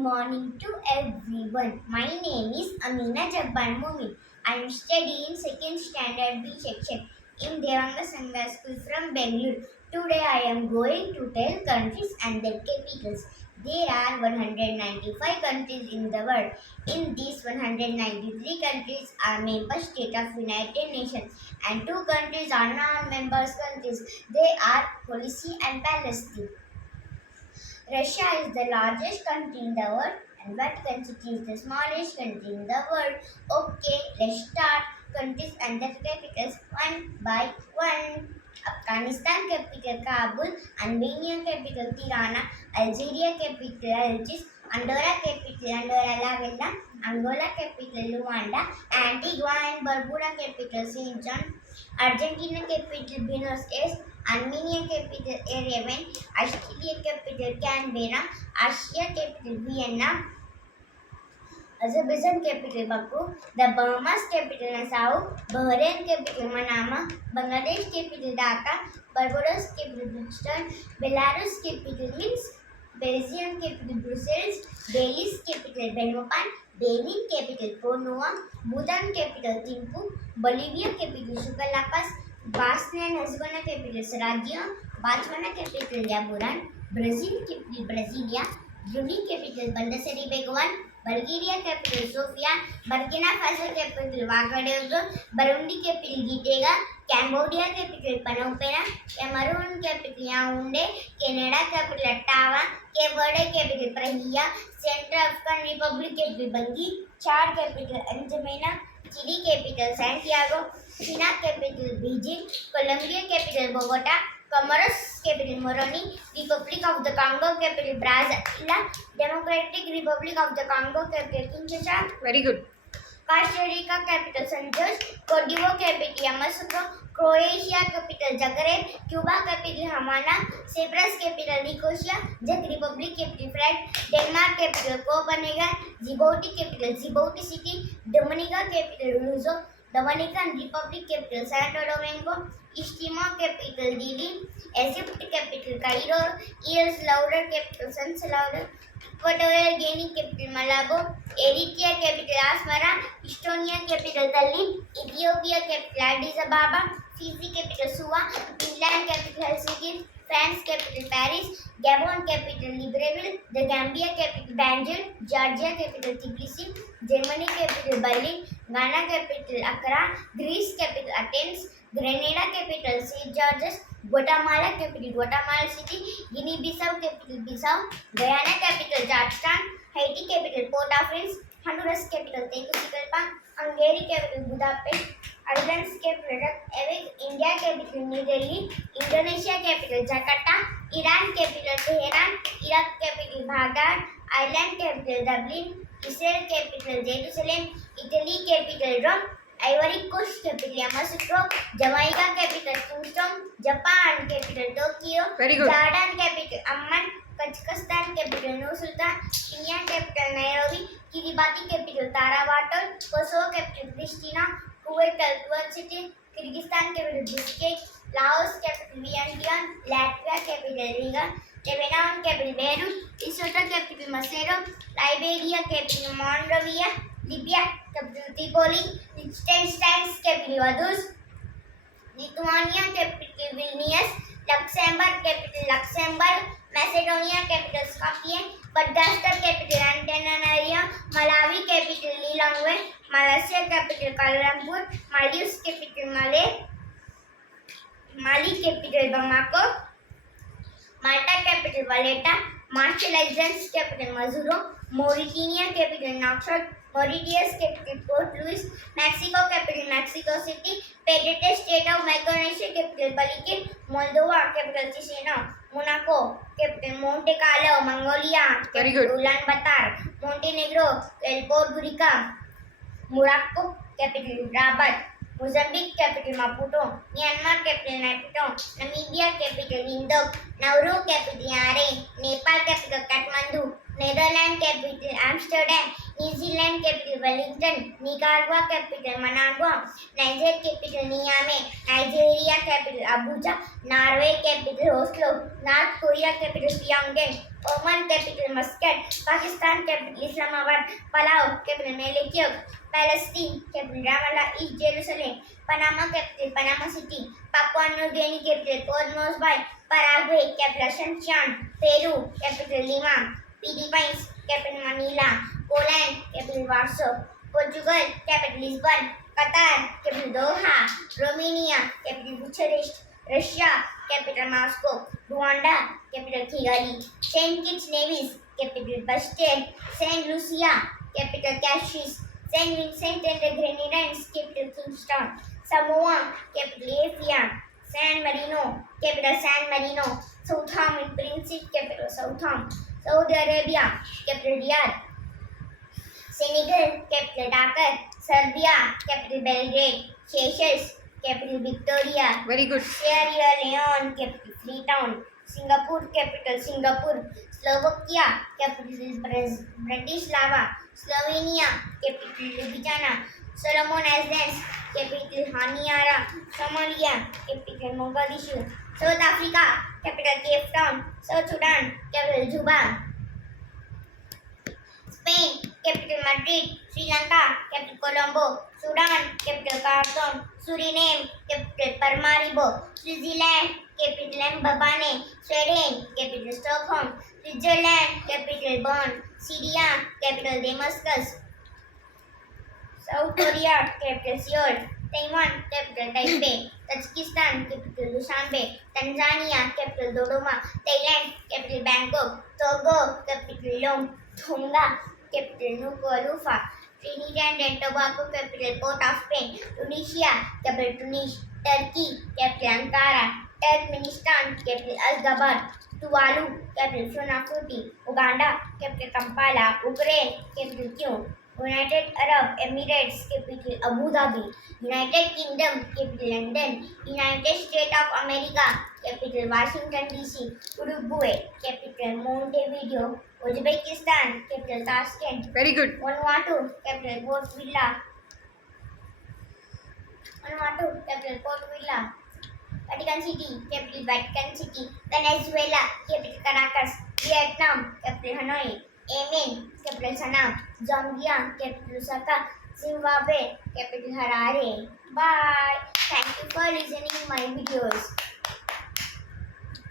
morning to everyone. My name is Amina Jabbar Mumin. I am studying second standard B section in Devanga Sangha School from Bangalore. Today I am going to tell countries and their capitals. There are 195 countries in the world. In these 193 countries are member states of United Nations and two countries are non-member countries. They are Policy and Palestine. Russia is the largest country in the world and Vatican City is the smallest country in the world. Okay, let's start countries and their capitals one by one. Afghanistan capital Kabul, Albania capital Tirana, Algeria capital Algiers, Andorra capital Andorra la Vella, Angola capital Luanda, Antigua and Barbuda capital Saint John, Argentina capital Buenos Aires, Armenia capital Yerevan, Australia capital Canberra, Asia capital Vienna, Azerbaijan capital Baku, the Bahamas capital Nassau, Bahrain capital Manama, Bangladesh capital Dhaka, Barbados capital Brixton, Belarus capital Minsk, Belgium capital Brussels, Belize capital Belmopan, Benin capital Konoa, Bhutan capital Thimphu, Bolivia capital Sucalapa, Bosnia and Herzegovina capital Sarajevo, Botswana capital Yaburan, Brazil capital Brasilia, Guinea capital Bandar Begawan, Bulgaria capital Sofia, Burkina Faso capital Ouagadougou, Burundi capital Gitega, Cambodia capital Phnom Penh, Cameroon capital Yaoundé, Canada capital Ottawa, Cape Verde capital Praia, Central African Republic capital Bangui, Chad capital N'Djamena, Chile capital Santiago, China capital Beijing, Colombia capital Bogota, Comoros capital Moroni, Republic of the Congo capital Brazzaville, Democratic Republic of the Congo capital Kinshasa. Very good. Costa Rica capital San Jose, Cote d'Ivoire capital Yamoussoukro, Croatia capital Zagreb, Cuba capital Havana, Cyprus capital Nicosia, Czech Republic capital Prague, Denmark capital Copenhagen, Djibouti capital Djibouti City, Dominica capital Luso, Dominican Republic capital Santo Domingo, East Timor capital Dili, Egypt capital Cairo, El Salvador capital San Salvador, Equatorial Guinea capital Malabo, Eritrea capital Asmara, Estonia capital Tallinn, Ethiopia capital Addis Ababa, Fiji capital Suva, Finland capital Helsinki, France capital Paris, Gabon capital Libreville, the Gambia capital Banjul, Georgia capital Tbilisi, Germany capital Berlin, Ghana capital Accra, Greece capital Athens, Grenada capital St. George's, Guatemala capital Guatemala City, Guinea-Bissau capital Bissau, Guyana capital Georgetown, Haiti capital Port-au-Prince, Honduras capital Tegucigalpa, Hungary capital Budapest, Ireland's capital Reykjavik, India capital New Delhi, Indonesia capital Jakarta, Iran capital Tehran, Iraq capital Baghdad, Ireland capital Dublin, Israel capital Jerusalem, Italy capital Rome, Ivory Coast capital Yamoussoukro, Jamaica capital Kingston, Japan capital Tokyo, Very good. Jordan capital Amman, Kazakhstan capital Nur Sultan, Kenya capital Nairobi, Kiribati capital Tarawatul, Kosovo capital Pristina, Kuwait capital City, Kyrgyzstan capital Bishkek, Laos capital Vientiane, Latvia capital Riga, Lebanon capital Beirut, Lesotho capital Maseru, Liberia capital Monrovia, Libya capital Tripoli, Liechtenstein's capital Vaduz, Lithuania capital Vilnius, Luxembourg capital Luxembourg, Macedonia capital Skopje, Madagascar capital Antananarivo, Malawi capital Lilongwe, Malaysia capital Kuala Lumpur, Maldives capital Malé, Mali capital Bamako, Malta capital Valletta, Marshall Islands capital Majuro, Mauritania capital Nouakchott, Mauritius capital Port Louis, Mexico capital Mexico City, Federated State of Micronesia capital Palikir, Moldova capital Chisinau, Monaco capital Monte Carlo, Mongolia Very capital good. Ulaanbaatar, Montenegro Podgorica, Morocco capital Rabat, Mozambique capital Maputo, Myanmar capital Naypyidaw, Namibia capital Windhoek, Nauru capital Yare, Nepal capital Kathmandu, Netherlands capital Amsterdam, New Zealand capital Wellington, Nicaragua capital Managua, Niger capital Niamey, Nigeria capital Abuja, Norway capital Oslo, North Korea capital Pyongyang, Oman capital Muscat, Pakistan capital Islamabad, Palau capital Melekeok, Palestine capital Ramallah, East Jerusalem, Panama capital Panama City, Papua New Guinea capital Port Moresby, Paraguay capital Ascension, Peru capital Lima, Philippines capital Manila, Poland capital Warsaw, Portugal capital Lisbon, Qatar capital Doha, Romania capital Bucharest, Russia capital Moscow, Rwanda capital Kigali, Saint Kitts Nevis capital Basseterre, Saint Lucia capital Castries, Saint Vincent and the Grenadines capital Kingston, Samoa capital Apia, San Marino capital San Marino, Southam and Principe capital Southam, Saudi Arabia capital Riyadh, Senegal capital Dakar, Serbia capital Belgrade, Seychelles capital Victoria, Very good. Sierra Leone capital Freetown, Singapore capital Singapore, Slovakia capital Bratislava, Slovenia capital Ljubljana, Solomon Islands capital Honiara, Somalia capital Mogadishu, South Africa capital Cape Town, South Sudan capital Juba, Spain capital Madrid, Sri Lanka capital Colombo, Sudan capital Khartoum, Suriname capital Paramaribo, Switzerland capital Mbabane, Sweden capital Stockholm, Switzerland capital Bern, Syria capital Damascus, South Korea capital Seoul, Taiwan capital Taipei, Tajikistan capital Dushanbe, Tanzania capital Dodoma, Thailand capital Bangkok, Togo capital Lome, Tonga capital Nuku'alofa, Trinidad and Tobago capital Port-au-Prince, Tunisia capital Tunis, Turkey capital Ankara, Turkmenistan capital Ashgabat, Tuvalu capital Funafuti, Uganda capital Kampala, Ukraine capital Kyiv, United Arab Emirates capital Abu Dhabi, United Kingdom capital London, United States of America capital Washington DC, Uruguay capital Montevideo, Uzbekistan capital Tashkent, Very good. Vanuatu capital Port Vila, Vanuatu capital Port Vila, Vatican City capital Vatican City, Venezuela capital Caracas, Vietnam capital Hanoi, Yemen capital Sanaa, Zambia capital Lusaka, Zimbabwe capital Harare. Bye. Thank you for listening my videos.